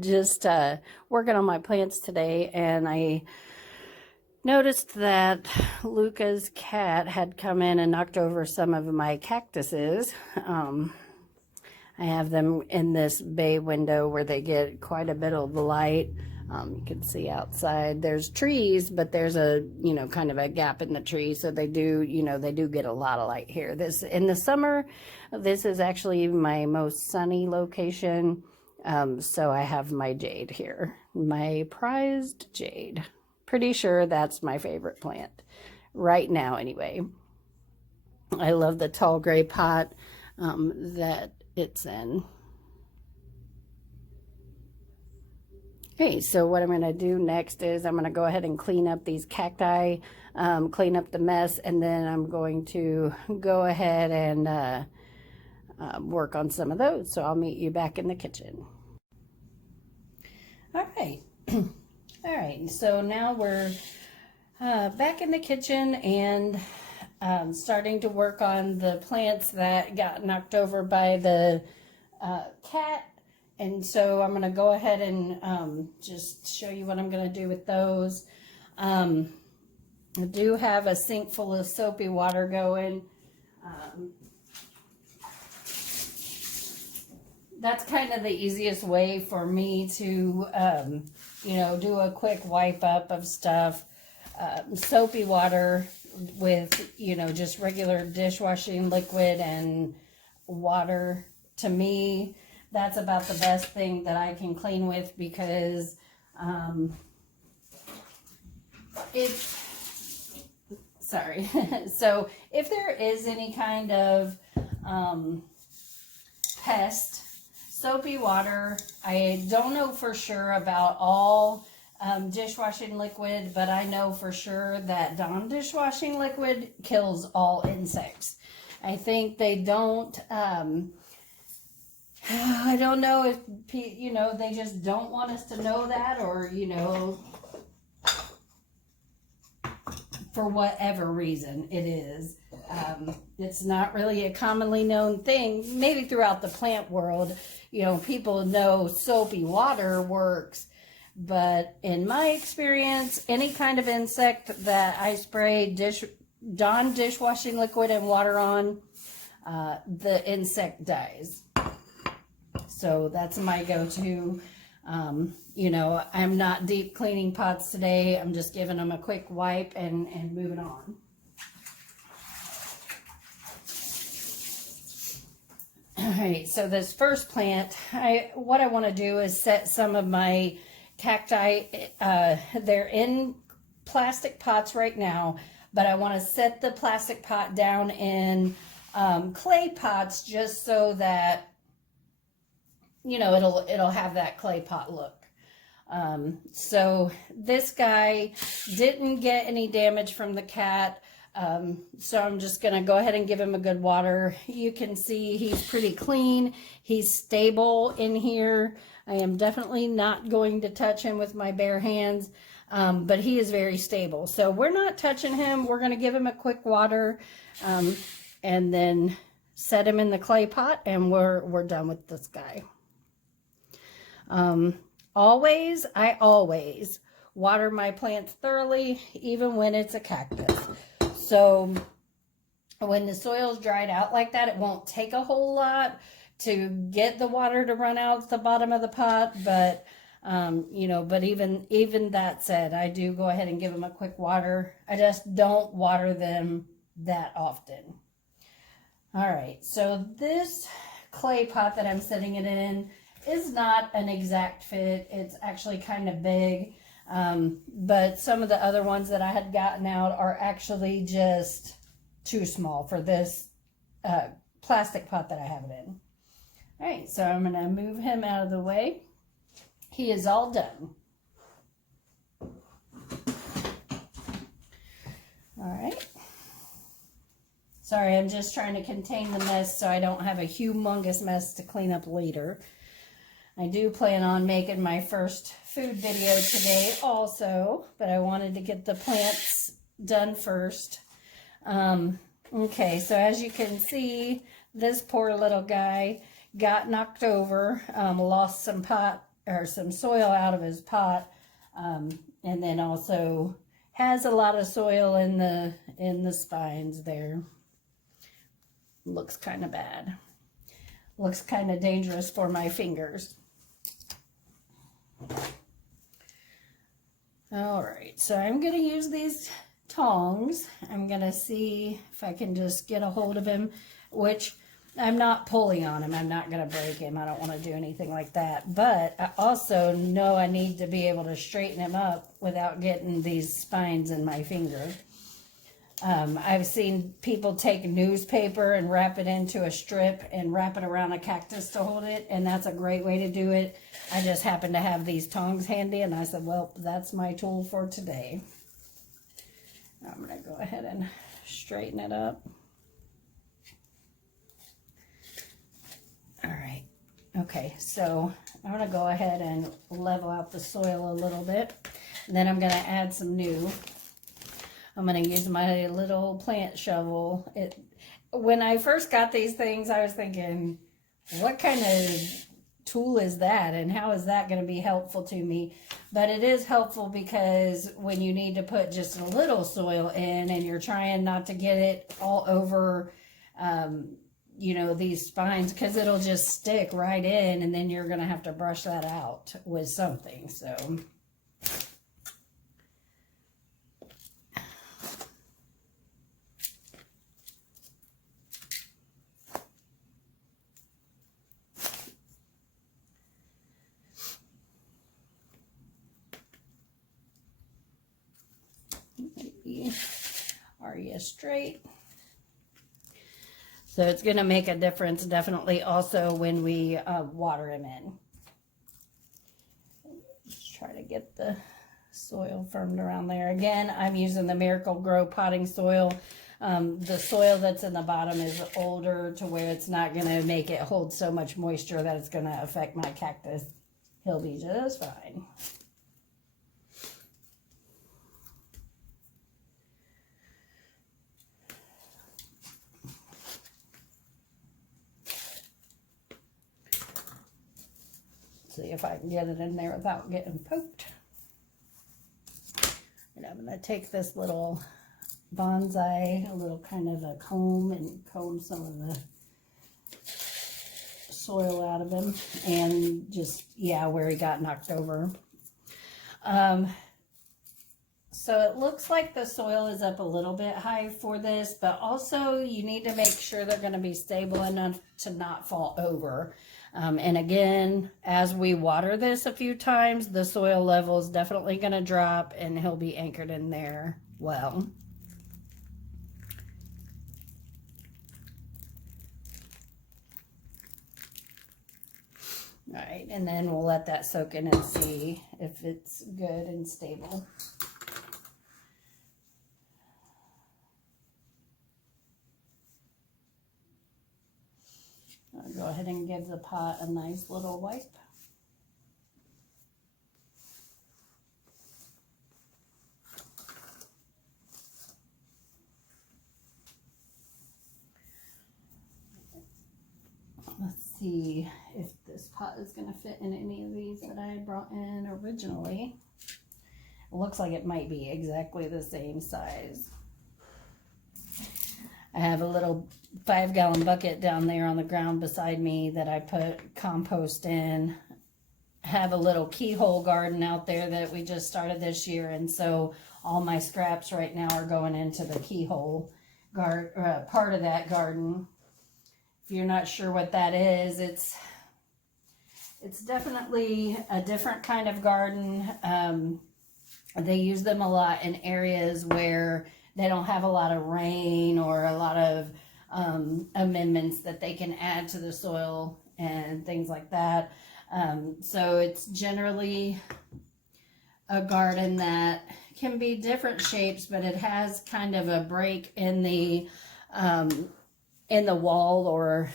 just working on my plants today, and I noticed that Luca's cat had come in and knocked over some of my cactuses. I have them in this bay window where they get quite a bit of light. You can see outside there's trees, but there's a, kind of a gap in the tree. So they do, they do get a lot of light here. In the summer, this is actually my most sunny location. So I have my jade here, my prized jade. Pretty sure that's my favorite plant right now anyway. I love the tall gray pot that it's in. Okay, so what I'm going to do next is I'm going to go ahead and clean up these cacti, clean up the mess, and then I'm going to go ahead and work on some of those. So I'll meet you back in the kitchen. All right. All right, so now we're back in the kitchen and starting to work on the plants that got knocked over by the cat. And so I'm going to go ahead and just show you what I'm going to do with those. I do have a sink full of soapy water going. That's kind of the easiest way for me to, do a quick wipe up of stuff. Soapy water with, just regular dishwashing liquid and water, to me, that's about the best thing that I can clean with, because so if there is any kind of pest, soapy water, I don't know for sure about all dishwashing liquid, but I know for sure that Dawn dishwashing liquid kills all insects. I think they don't, I don't know if, they just don't want us to know that, or, for whatever reason it is. It's not really a commonly known thing. Maybe throughout the plant world, people know soapy water works. But in my experience, any kind of insect that I spray Dawn dishwashing liquid and water on, the insect dies. So that's my go-to. I'm not deep cleaning pots today. I'm just giving them a quick wipe and moving on. All right, so this first plant, what I want to do is set some of my cacti. They're in plastic pots right now, but I want to set the plastic pot down in clay pots, just so that it'll have that clay pot look. So this guy didn't get any damage from the cat. So I'm just going to go ahead and give him a good water. You can see he's pretty clean. He's stable in here. I am definitely not going to touch him with my bare hands, but he is very stable. So we're not touching him. We're going to give him a quick water, and then set him in the clay pot, and we're done with this guy. I always water my plants thoroughly, even when it's a cactus. So when the soil's dried out like that, it won't take a whole lot to get the water to run out at the bottom of the pot. But, but even that said, I do go ahead and give them a quick water. I just don't water them that often. All right, so this clay pot that I'm setting it in is not an exact fit. It's actually kind of big, but some of the other ones that I had gotten out are actually just too small for this plastic pot that I have it in. All right, so I'm going to move him out of the way. He is all done. All right. Sorry, I'm just trying to contain the mess so I don't have a humongous mess to clean up later. I do plan on making my first food video today also, but I wanted to get the plants done first. Okay, so as you can see, this poor little guy got knocked over, lost some pot or some soil out of his pot, and then also has a lot of soil in the spines there. Looks kind of bad. Looks kind of dangerous for my fingers. All right, so I'm going to use these tongs. I'm going to see if I can just get a hold of him, which I'm not pulling on him. I'm not going to break him. I don't want to do anything like that. But I also know I need to be able to straighten him up without getting these spines in my finger. I've seen people take newspaper and wrap it into a strip and wrap it around a cactus to hold it, and that's a great way to do it. I just happen to have these tongs handy, and I said, well, that's my tool for today. I'm going to go ahead and straighten it up. All right. Okay, so I'm going to go ahead and level out the soil a little bit. And then I'm going to add some new. I'm going to use my little plant shovel. When I first got these things, I was thinking, what kind of tool is that? And how is that going to be helpful to me? But it is helpful because when you need to put just a little soil in and you're trying not to get it all over, you know, these spines, because it'll just stick right in, and then you're going to have to brush that out with something. So maybe are you straight? So it's going to make a difference definitely also when we water him in. Just try to get the soil firmed around there. Again, I'm using the Miracle Grow potting soil. The soil that's in the bottom is older to where it's not going to make it hold so much moisture that it's going to affect my cactus. He'll be just fine. See if I can get it in there without getting poked. And I'm going to take this little bonsai, a little kind of a comb, and comb some of the soil out of him, and just, yeah, where he got knocked over. So it looks like the soil is up a little bit high for this, but also you need to make sure they're going to be stable enough to not fall over. And again, as we water this a few times, the soil level is definitely going to drop and he'll be anchored in there well. All right, and then we'll let that soak in and see if it's good and stable. I'll go ahead and give the pot a nice little wipe. Let's see if this pot is going to fit in any of these that I brought in originally. It looks like it might be exactly the same size. I have a little 5-gallon bucket down there on the ground beside me that I put compost in. I have a little keyhole garden out there that we just started this year, and so all my scraps right now are going into the keyhole part of that garden. If you're not sure what that is, it's definitely a different kind of garden. They use them a lot in areas where they don't have a lot of rain or a lot of amendments that they can add to the soil and things like that. So it's generally a garden that can be different shapes, but it has kind of a break in the wall or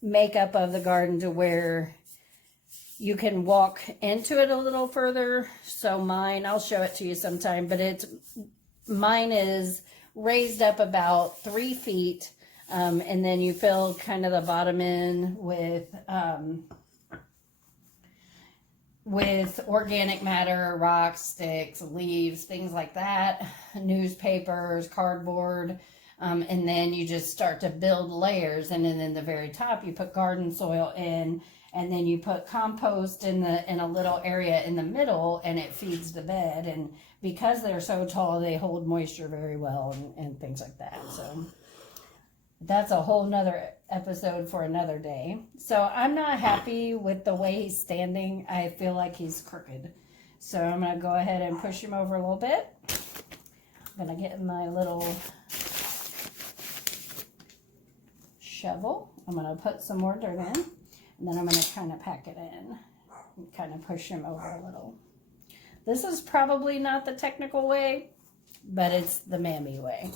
makeup of the garden to where you can walk into it a little further. So mine, I'll show it to you sometime, but mine is raised up about 3 feet, and then you fill kind of the bottom in with with organic matter, rocks, sticks, leaves, things like that, newspapers, cardboard, and then you just start to build layers. And then in the very top, you put garden soil in, and then you put compost in a little area in the middle, and it feeds the bed. And because they're so tall, they hold moisture very well and things like that. So that's a whole nother episode for another day. So I'm not happy with the way he's standing. I feel like he's crooked. So I'm going to go ahead and push him over a little bit. I'm going to get my little shovel. I'm going to put some more dirt in. And then I'm going to kind of pack it in and kind of push him over a little. This is probably not the technical way, but it's the mammy way.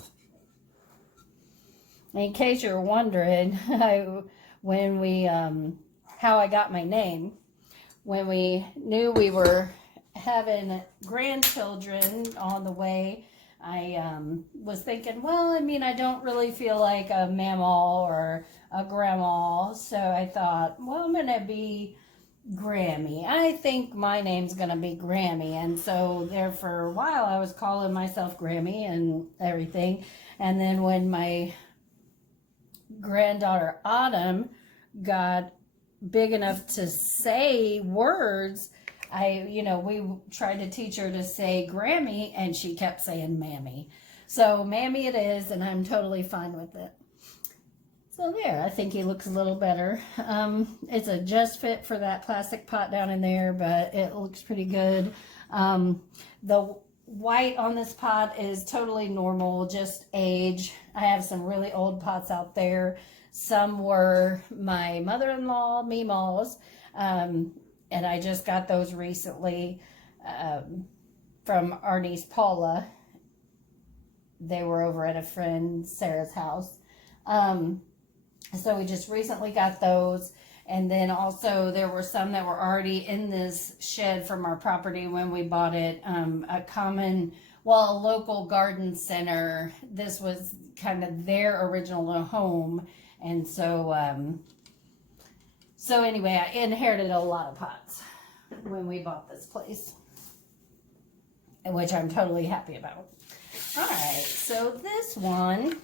In case you're wondering, how I got my name, when we knew we were having grandchildren on the way, I was thinking, well, I mean, I don't really feel like a mamaw or a grandma, so I thought, well, I'm going to be Grammy. I think my name's going to be Grammy, and so there for a while I was calling myself Grammy and everything, and then when my granddaughter Autumn got big enough to say words, we tried to teach her to say Grammy, and she kept saying Mammy. So Mammy it is, and I'm totally fine with it. So there, I think he looks a little better. It's a just fit for that plastic pot down in there, but it looks pretty good. The white on this pot is totally normal, just age. I have some really old pots out there. Some were my mother-in-law, Meemaw's, and I just got those recently from our niece Paula. They were over at a friend Sarah's house. So we just recently got those. And then also there were some that were already in this shed from our property when we bought it. A local garden center. This was kind of their original home. And so anyway, I inherited a lot of pots when we bought this place, which I'm totally happy about. All right, so this one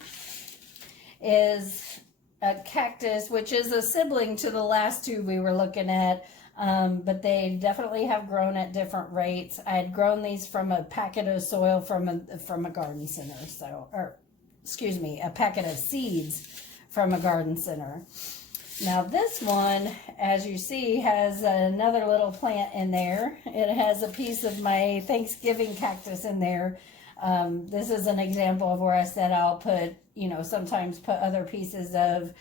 is a cactus, which is a sibling to the last two we were looking at, but they definitely have grown at different rates. I had grown these from a packet of soil from a garden center, a packet of seeds from a garden center. Now this one, as you see, has another little plant in there. It has a piece of my Thanksgiving cactus in there. This is an example of where I said I'll put, sometimes put other pieces of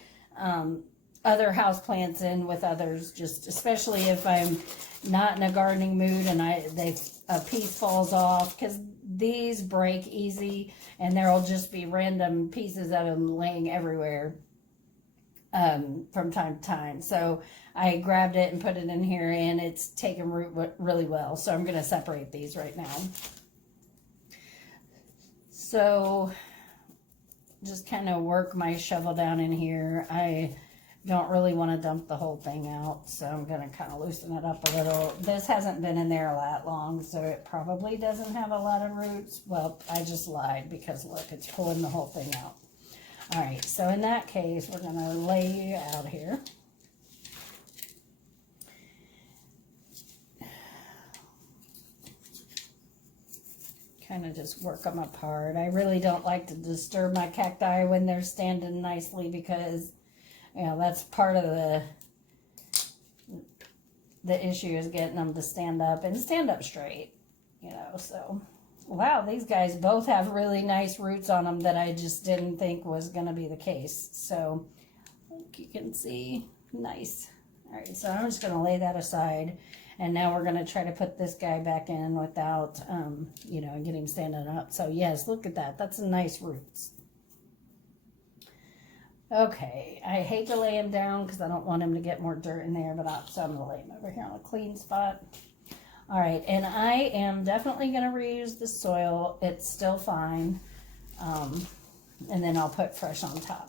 other house plants in with others, just especially if I'm not in a gardening mood and a piece falls off, because these break easy and there'll just be random pieces of them laying everywhere from time to time. So I grabbed it and put it in here, and it's taken root really well. So I'm going to separate these right now. So just kind of work my shovel down in here. I don't really want to dump the whole thing out, so I'm going to kind of loosen it up a little. This hasn't been in there that long, so it probably doesn't have a lot of roots. Well, I just lied, because look, it's pulling the whole thing out. All right, so in that case, we're going to lay you out here. Kind of just work them apart. I really don't like to disturb my cacti when they're standing nicely, because that's part of the issue, is getting them to stand up and stand up straight. So wow, these guys both have really nice roots on them that I just didn't think was going to be the case. So like you can see, nice. All right, so I'm just going to lay that aside. And now we're going to try to put this guy back in without, get him standing up. So yes, look at that. That's nice roots. Okay, I hate to lay him down because I don't want him to get more dirt in there, so I'm going to lay him over here on a clean spot. All right, and I am definitely going to reuse the soil. It's still fine. And then I'll put fresh on top.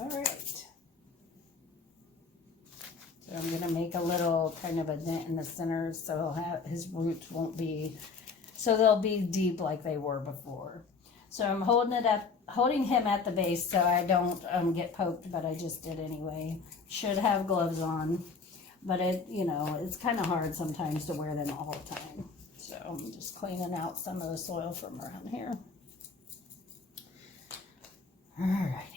All right. So I'm going to make a little kind of a dent in the center so he'll have, his roots won't be, so they'll be deep like they were before. So I'm holding him at the base so I don't get poked, but I just did anyway. Should have gloves on, but it's kind of hard sometimes to wear them all the time. So I'm just cleaning out some of the soil from around here. Alrighty.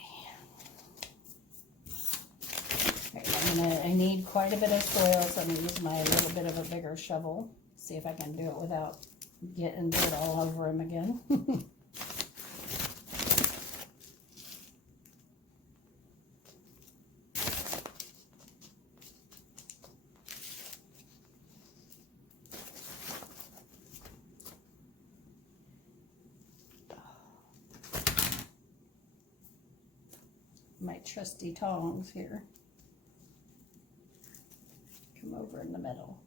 I need quite a bit of soil, so I'm going to use my little bit of a bigger shovel. See if I can do it without getting dirt all over him again. My trusty tongs here. Come over in the middle.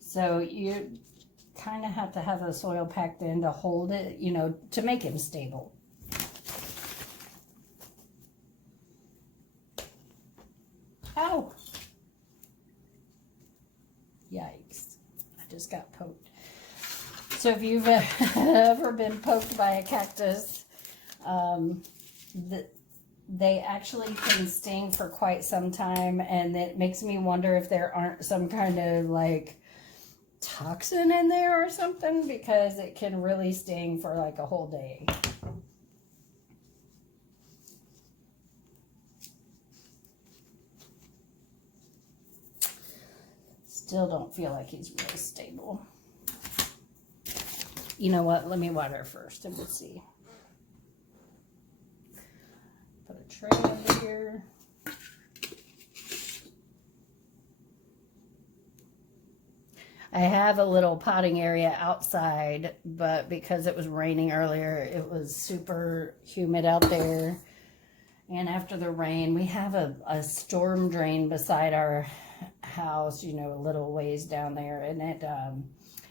So you kind of have to have the soil packed in to hold it, to make him stable. Ow! Yikes. I just got poked. So if you've ever been poked by a cactus, they actually can sting for quite some time, and it makes me wonder if there aren't some kind of like toxin in there or something, because it can really sting for like a whole day. Still don't feel like he's really stable. You know what? Let me water first and we'll see. Put a tray over here. I have a little potting area outside, but because it was raining earlier, it was super humid out there. And after the rain, we have a storm drain beside our house, a little ways down there, and it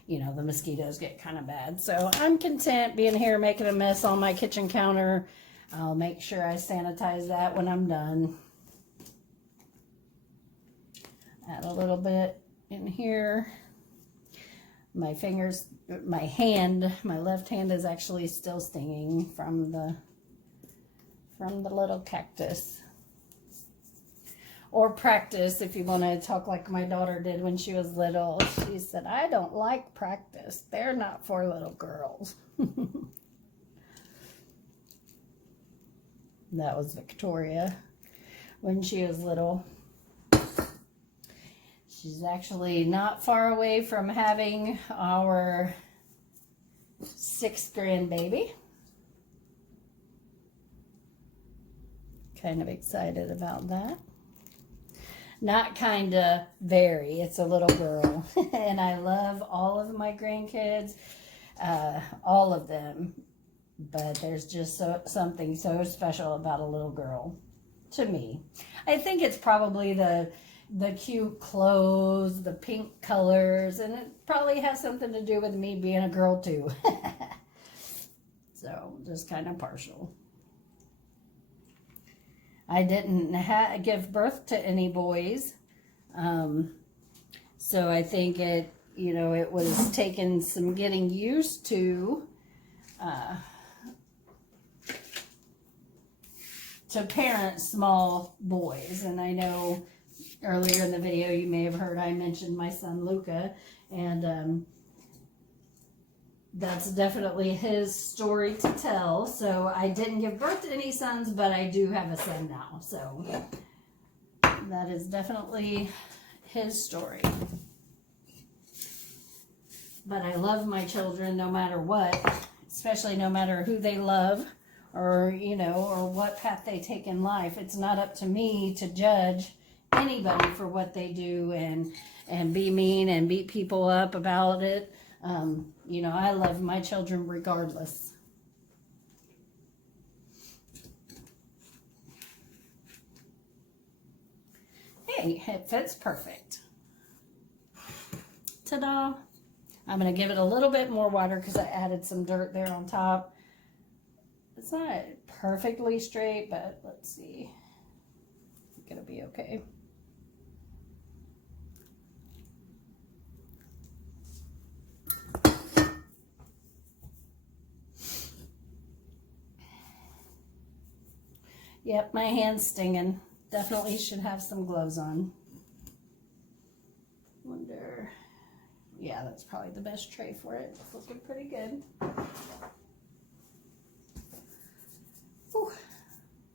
the mosquitoes get kind of bad. So I'm content being here making a mess on my kitchen counter. I'll make sure I sanitize that when I'm done. Add a little bit in here. My fingers, my left hand is actually still stinging from the little cactus. Or practice, if you want to talk like my daughter did when she was little. She said, I don't like practice. They're not for little girls. That was Victoria when she was little. She's actually not far away from having our 6th grandbaby. Kind of excited about that. Not kinda, very. It's a little girl. And I love all of my grandkids, all of them. But there's just something so special about a little girl to me. I think it's probably the cute clothes, the pink colors, and it probably has something to do with me being a girl too. So, just kind of partial. I didn't give birth to any boys, so I think it was taking some getting used to parent small boys. And I know earlier in the video you may have heard I mentioned my son Luca, and that's definitely his story to tell. So I didn't give birth to any sons, but I do have a son now. So that is definitely his story. But I love my children no matter what, especially no matter who they love or, or what path they take in life. It's not up to me to judge anybody for what they do and be mean and beat people up about it. I love my children regardless. Okay, it fits perfect. Ta-da! I'm going to give it a little bit more water because I added some dirt there on top. It's not perfectly straight, but let's see. It's going to be okay. Yep, my hand's stinging. Definitely should have some gloves on. Wonder, yeah, that's probably the best tray for it. It's looking pretty good. Whew.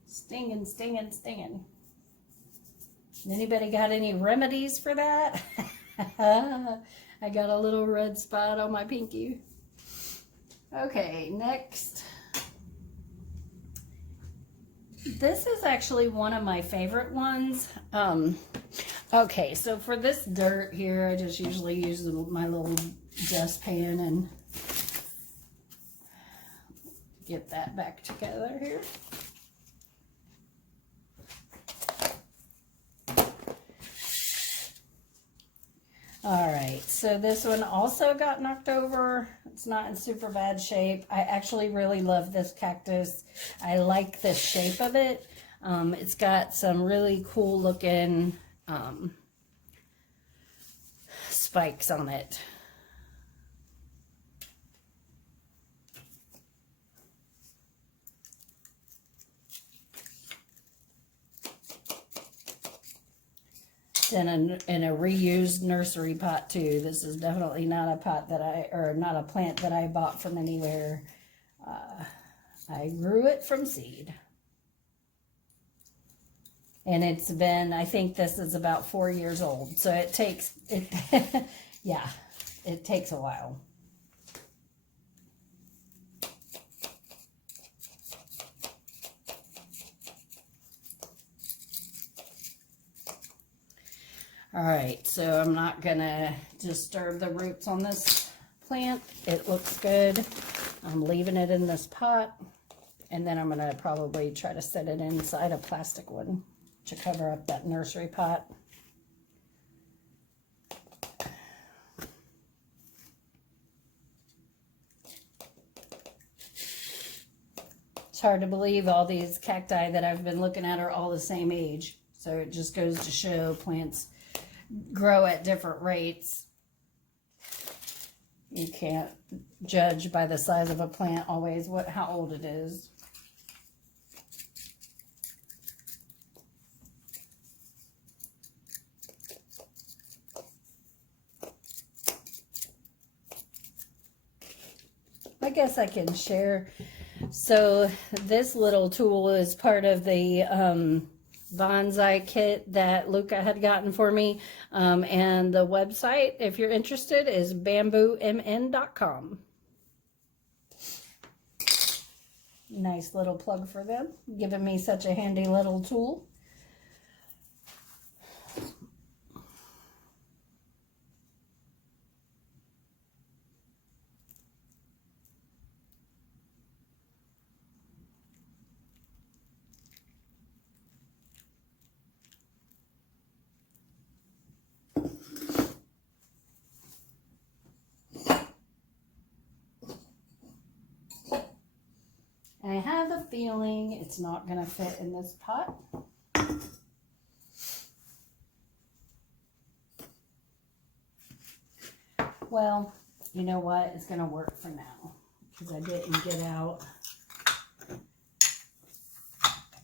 Stinging, stinging, stinging. Anybody got any remedies for that? I got a little red spot on my pinky. Okay, next. This is actually one of my favorite ones. Okay, so for this dirt here, I just usually use my little dustpan and get that back together here. All right, so this one also got knocked over. It's not in super bad shape. I actually really love this cactus. I like the shape of it. It's got some really cool looking spikes on it. In a reused nursery pot too. This is definitely not a pot that not a plant that I bought from anywhere. I grew it from seed. And it's been, I think this is about 4 years old. So it takes, yeah, it takes a while. All right, so I'm not gonna disturb the roots on this plant. It looks good. I'm leaving it in this pot, and then I'm gonna probably try to set it inside a plastic one to cover up that nursery pot. It's hard to believe all these cacti that I've been looking at are all the same age. So it just goes to show plants grow at different rates. You can't judge by the size of a plant always how old it is. I guess I can share. So this little tool is part of the bonsai kit that Luca had gotten for me, and the website, if you're interested, is bamboomn.com. Nice little plug for them, giving me such a handy little tool. I have a feeling it's not going to fit in this pot. Well, you know what? It's going to work for now because I didn't get out.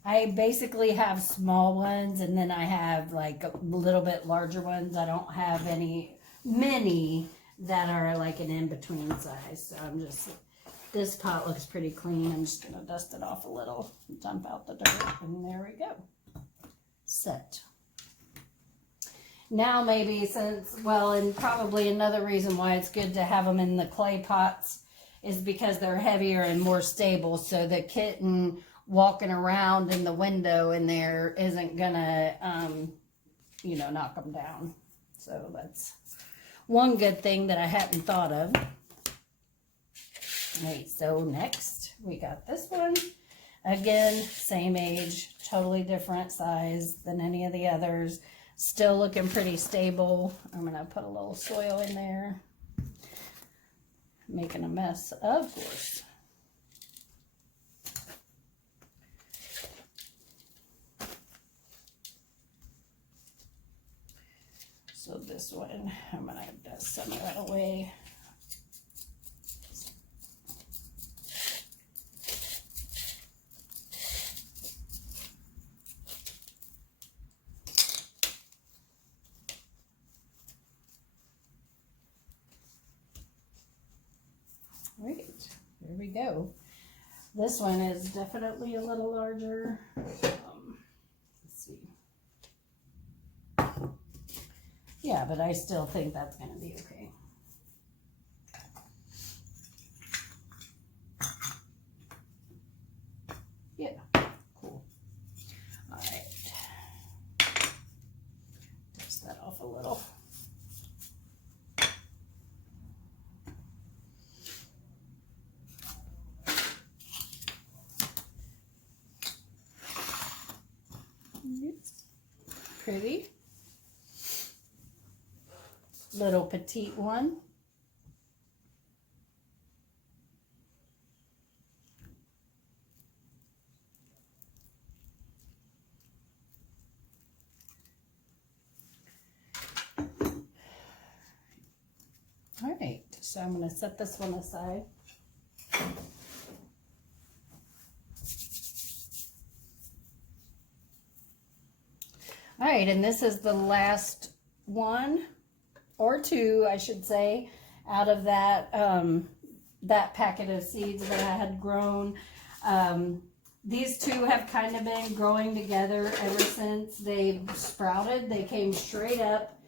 I basically have small ones, and then I have like a little bit larger ones. I don't have many that are like an in-between size. So I'm just... This pot looks pretty clean. I'm just going to dust it off a little, dump out the dirt, and there we go. Set. Now maybe and probably another reason why it's good to have them in the clay pots is because they're heavier and more stable, so the kitten walking around in the window in there isn't going to, knock them down. So that's one good thing that I hadn't thought of. Right, so next we got this one. Again, same age, totally different size than any of the others. Still looking pretty stable. I'm going to put a little soil in there. Making a mess, of course. So this one, I'm going to dust some of that away. Right, there we go. This one is definitely a little larger. Let's see. Yeah, but I still think that's going to be okay. Yeah, cool. All right. Dust that off a little. Pretty. Little petite one. All right, so I'm going to set this one aside. All right, and this is the last one, or two, I should say, out of that that packet of seeds that I had grown. These two have kind of been growing together ever since they sprouted. They came straight up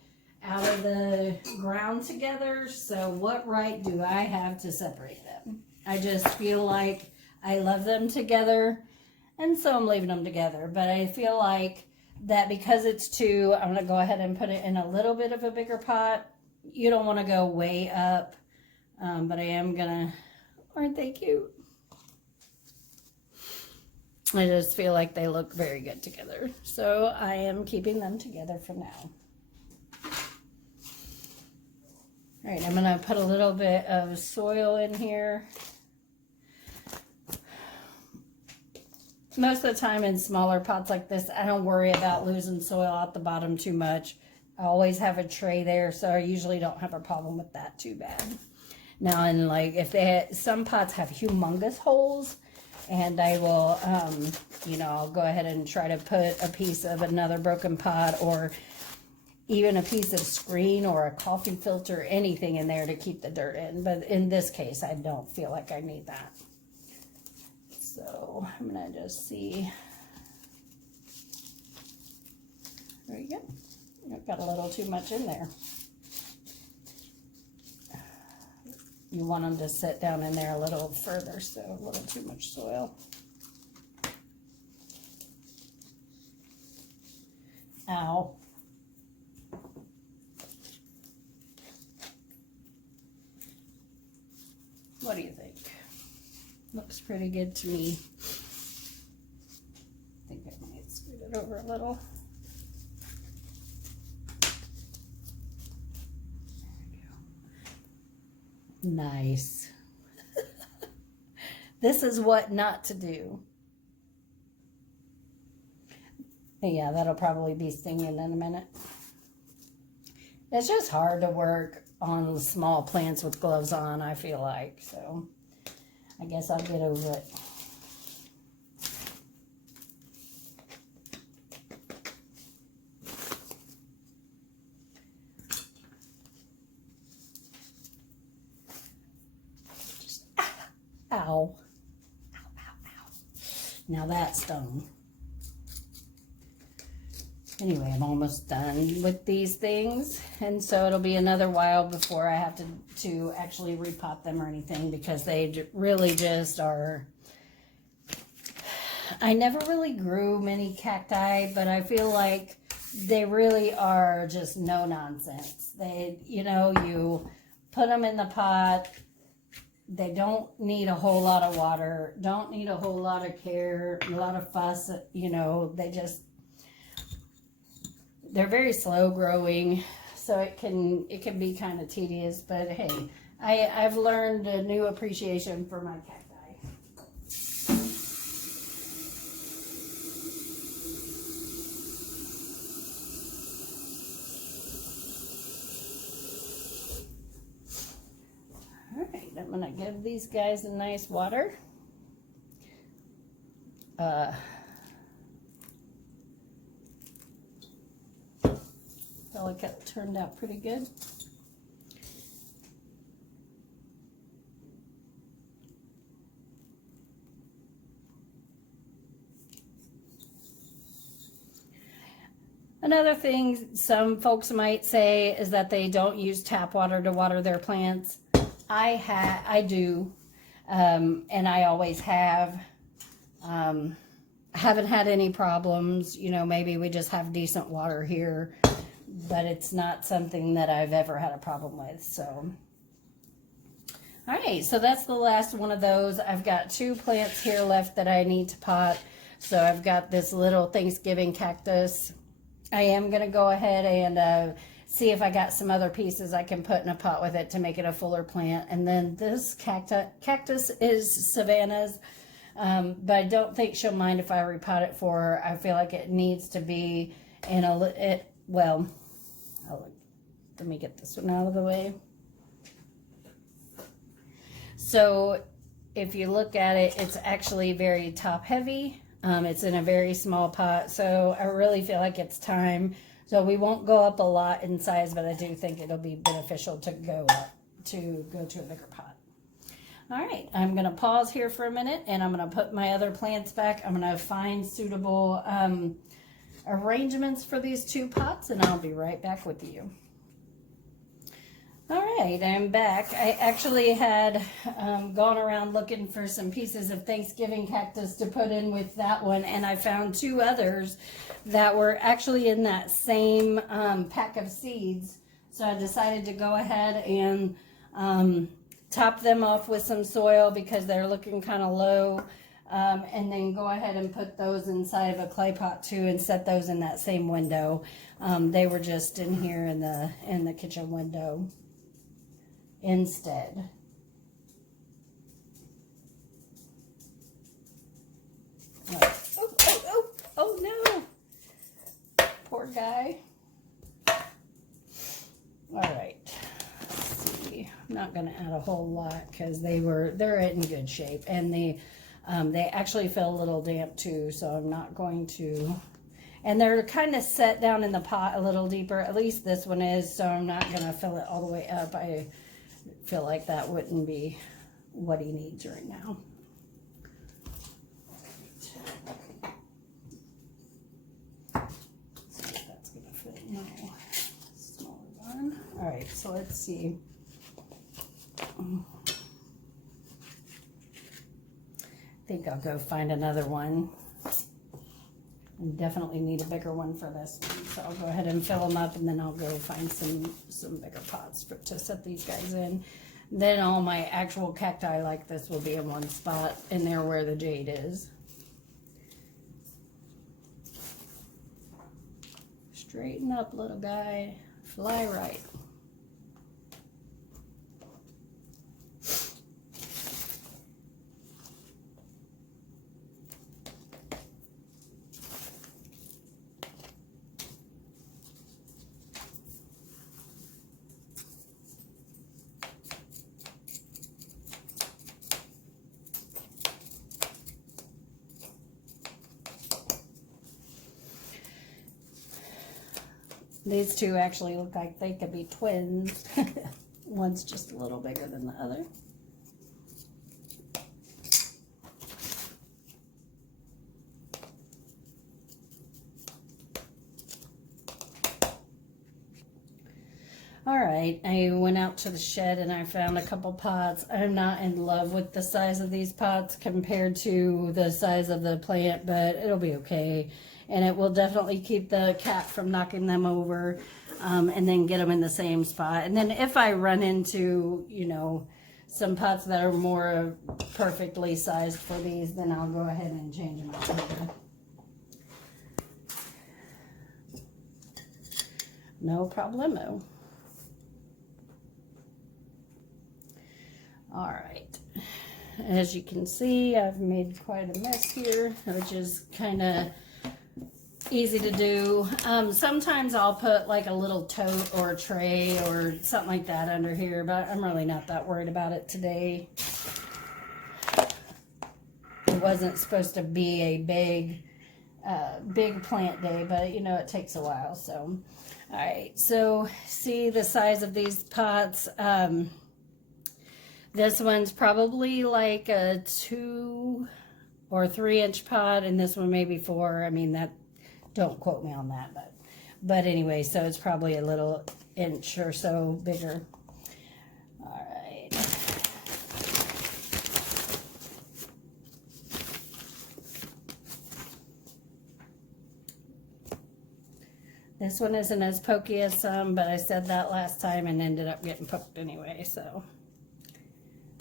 out of the ground together. So what right do I have to separate them? I just feel like I love them together, and so I'm leaving them together. But I feel like that because it's two, I'm going to go ahead and put it in a little bit of a bigger pot. You don't want to go way up, but I am going to, aren't they cute? I just feel like they look very good together. So I am keeping them together for now. All right, I'm going to put a little bit of soil in here. Most of the time in smaller pots like this, I don't worry about losing soil out the bottom too much. I always have a tray there, so I usually don't have a problem with that too bad. Now, and like if some pots have humongous holes, and I will, you know, I'll go ahead and try to put a piece of another broken pot or even a piece of screen or a coffee filter, anything in there to keep the dirt in. But in this case, I don't feel like I need that. So I'm going to just see. There we go. I've got a little too much in there. You want them to sit down in there a little further, so a little too much soil. Ow. What do you think? Looks pretty good to me. I think I might scoot it over a little. Nice. This is what not to do. Yeah, that'll probably be stinging in a minute. It's just hard to work on small plants with gloves on, I feel like. So I guess I'll get over it. Ow. Ow, ow, ow. Now that stung. Anyway, I'm almost done with these things. And so it'll be another while before I have to actually repot them or anything, because they really just are. I never really grew many cacti, but I feel like they really are just no nonsense. They, you know, you put them in the pot. They don't need a whole lot of water, don't need a whole lot of care, a lot of fuss, you know, they're very slow growing, so it can be kind of tedious, but hey, I've learned a new appreciation for my cacti. All right, I'm gonna give these guys a nice water. Feel like it turned out pretty good. Another thing some folks might say is that they don't use tap water to water their plants. I do, and I always have. Haven't had any problems. You know, maybe we just have decent water here, but it's not something that I've ever had a problem with. So, all right, so that's the last one of those. I've got 2 plants here left that I need to pot. So I've got this little Thanksgiving cactus. I am going to go ahead and see if I got some other pieces I can put in a pot with it to make it a fuller plant. And then this cactus is Savannah's, but I don't think she'll mind if I repot it for her. I feel like it needs to be in well, let me get this one out of the way. So if you look at it, it's actually very top heavy. It's in a very small pot, so I really feel like it's time. So we won't go up a lot in size, but I do think it'll be beneficial to go to a bigger pot. All right, I'm going to pause here for a minute, and I'm going to put my other plants back. I'm going to find suitable arrangements for these 2 pots, and I'll be right back with you. All right, I'm back. I actually had gone around looking for some pieces of Thanksgiving cactus to put in with that one, and I found 2 others that were actually in that same pack of seeds. So I decided to go ahead and top them off with some soil because they're looking kind of low, and then go ahead and put those inside of a clay pot too and set those in that same window. They were just in here in the kitchen window instead. Oh no, poor guy. All right, let's see. I'm not going to add a whole lot because they're in good shape, and they actually feel a little damp too, so I'm not going to. And they're kind of set down in the pot a little deeper. At least this one is, so I'm not going to fill it all the way up. I feel like that wouldn't be what he needs right now. See if that's going to fit. No, smaller one. All right, so let's see. I think I'll go find another one. I definitely need a bigger one for this one, so I'll go ahead and fill them up, and then I'll go find some bigger pots to set these guys in. Then all my actual cacti like this will be in one spot in there where the jade is. Straighten up, little guy. Fly right. These 2 actually look like they could be twins. One's just a little bigger than the other. All right, I went out to the shed and I found a couple pots. I'm not in love with the size of these pots compared to the size of the plant, but it'll be okay. And it will definitely keep the cat from knocking them over, and then get them in the same spot. And then if I run into, you know, some pots that are more perfectly sized for these, then I'll go ahead and change them out later. No problemo. All right. As you can see, I've made quite a mess here, which is kind of easy to do. Sometimes I'll put like a little tote or a tray or something like that under here, but I'm really not that worried about it today. It wasn't supposed to be a big plant day, but you know, it takes a while. So, all right, so see the size of these pots. This one's probably like a 2 or 3 inch pot, and this one maybe 4. I mean, that, don't quote me on that, but anyway, so it's probably a little inch or so bigger. All right. This one isn't as pokey as some, but I said that last time and ended up getting poked anyway, so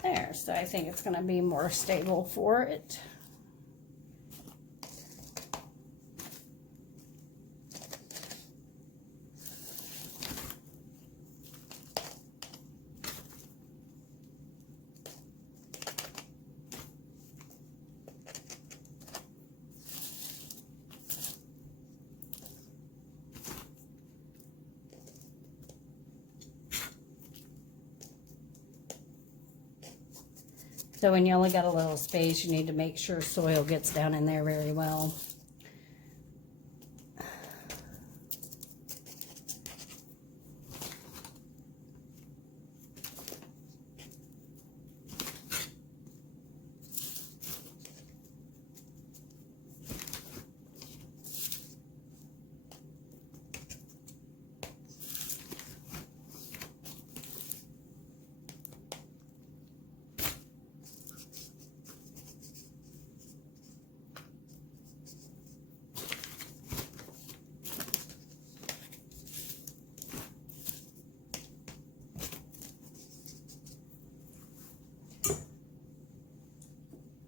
there. So I think it's going to be more stable for it. So when you only got a little space, you need to make sure soil gets down in there very well.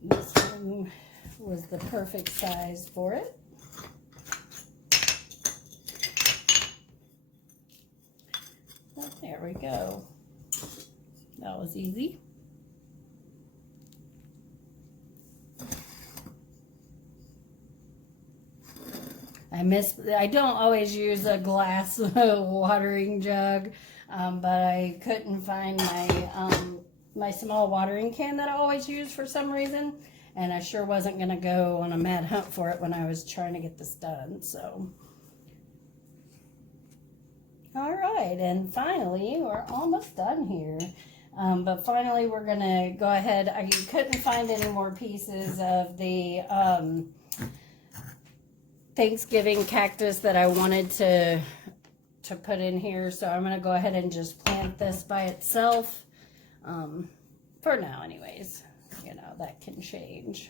This one was the perfect size for it. Well, there we go. That was easy. I don't always use a glass watering jug, but I couldn't find my small watering can that I always use for some reason, and I sure wasn't going to go on a mad hunt for it when I was trying to get this done. So, all right, and finally, we're almost done here. But finally, we're going to go ahead. I couldn't find any more pieces of the Thanksgiving cactus that I wanted to put in here, so I'm going to go ahead and just plant this by itself. For now anyways, you know, that can change.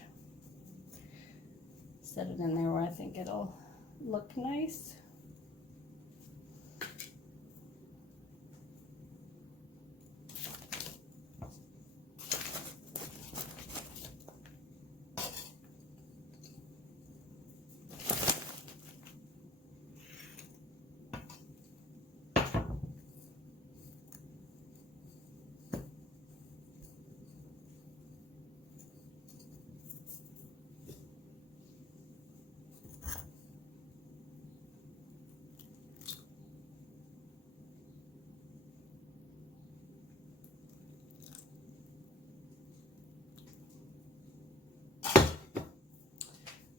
Set it in there where I think it'll look nice.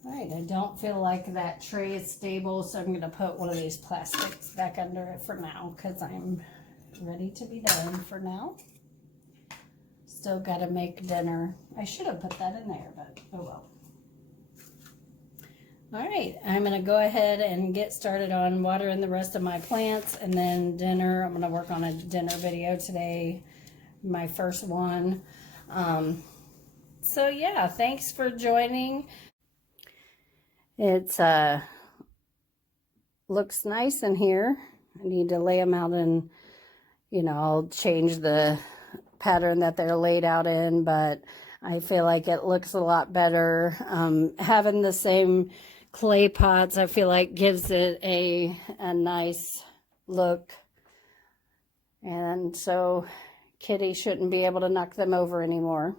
Alright, I don't feel like that tray is stable, so I'm going to put one of these plastics back under it for now, because I'm ready to be done for now. Still got to make dinner. I should have put that in there, but oh well. Alright, I'm going to go ahead and get started on watering the rest of my plants, and then dinner. I'm going to work on a dinner video today, my first one. So yeah, thanks for joining. It's looks nice in here. I need to lay them out and, you know, I'll change the pattern that they're laid out in, but I feel like it looks a lot better. Having the same clay pots, I feel like gives it a nice look. And so Kitty shouldn't be able to knock them over anymore.